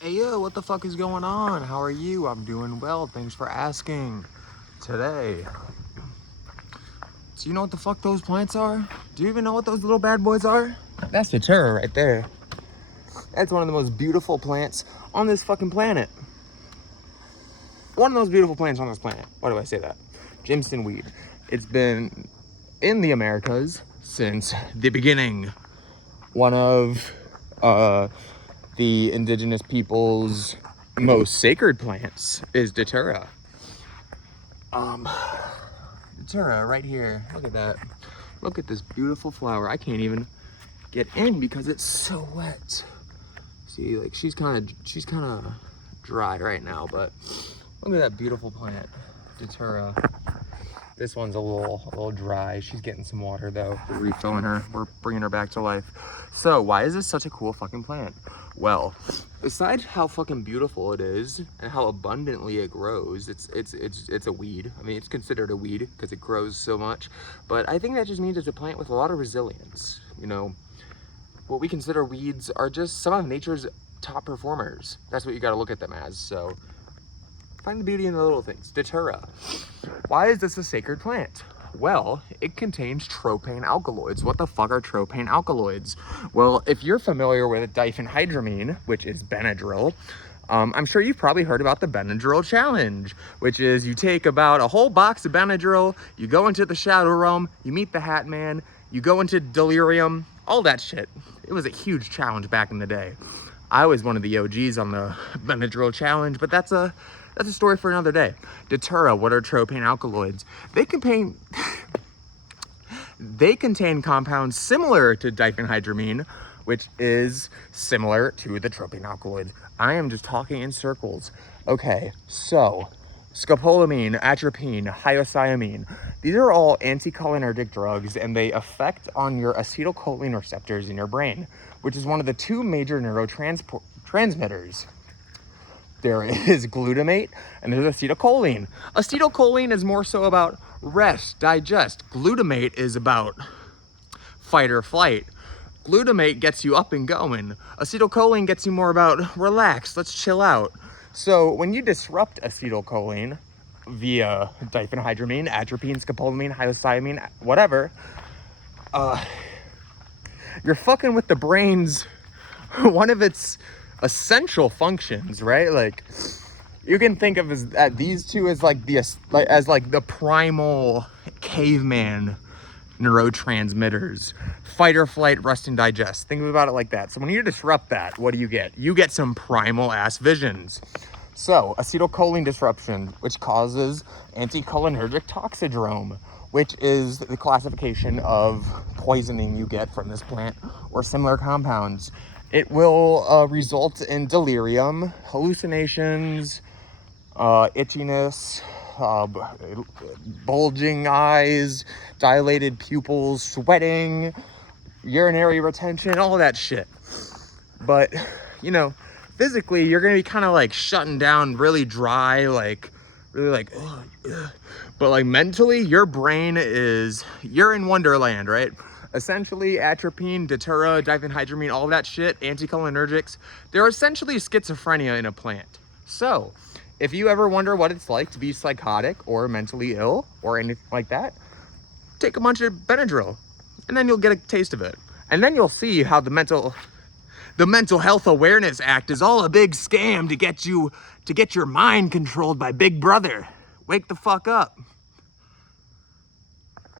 Hey yo, what the fuck is going on? How are you? I'm doing well, thanks for asking. Today, do you know what the fuck those plants are? Do you even know what those little bad boys are? That's Datura right there. That's one of the most beautiful plants on this fucking planet. One of those beautiful plants on this planet. Why do I say that? Jimson weed. It's been in the Americas since the beginning. One of the indigenous people's most sacred plants is Datura. Datura right here. Look at that. Look at this beautiful flower. I can't even get in because it's so wet. See, like she's kind of dry right now, but look at that beautiful plant, Datura. This one's a little dry. She's getting some water though. We're refilling her. We're bringing her back to life. So why is this such a cool fucking plant? Well, besides how fucking beautiful it is and how abundantly it grows, it's a weed. I mean, it's considered a weed because it grows so much. But I think that just means it's a plant with a lot of resilience. You know, what we consider weeds are just some of nature's top performers. That's what you got to look at them as. So find the beauty in the little things. Datura. Why is this a sacred plant? Well, it contains tropane alkaloids. What the fuck are tropane alkaloids? Well, if you're familiar with diphenhydramine, which is Benadryl, I'm sure you've probably heard about the Benadryl challenge, which is you take about a whole box of Benadryl, you go into the Shadow Realm, you meet the Hat Man, you go into delirium, all that shit. It was a huge challenge back in the day. I was one of the OGs on the Benadryl challenge, but that's a story for another day. Datura, what are tropane alkaloids? They contain compounds similar to diphenhydramine, which is similar to the tropane alkaloids. I am just talking in circles. Okay, so scopolamine, atropine, hyoscyamine. These are all anticholinergic drugs, and they affect on your acetylcholine receptors in your brain, which is one of the two major neurotransmitters. There is glutamate and there's acetylcholine. Acetylcholine is more so about rest, digest. Glutamate is about fight or flight. Glutamate gets you up and going. Acetylcholine gets you more about relax, let's chill out. So when you disrupt acetylcholine via diphenhydramine, atropine, scopolamine, hyoscyamine, whatever, you're fucking with the brain's one of its essential functions, right? Like you can think of as these two as like the primal caveman neurotransmitters: fight or flight, rest and digest. Think about it like that. So when you disrupt that, what do? You get some primal ass visions. So acetylcholine disruption, which causes anticholinergic toxidrome, which is the classification of poisoning you get from this plant or similar compounds. It will result in delirium, hallucinations, itchiness, bulging eyes, dilated pupils, sweating, urinary retention, all that shit. But, you know, physically, you're going to be kind of like shutting down, really dry, like, really like, ugh. But like mentally, your brain you're in Wonderland, right? Essentially, atropine, datura, diphenhydramine, all that shit, anticholinergics, they're essentially schizophrenia in a plant. So, if you ever wonder what it's like to be psychotic or mentally ill or anything like that, take a bunch of Benadryl, and then you'll get a taste of it. And then you'll see how the Mental Health Awareness Act is all a big scam to get your mind controlled by Big Brother. Wake the fuck up.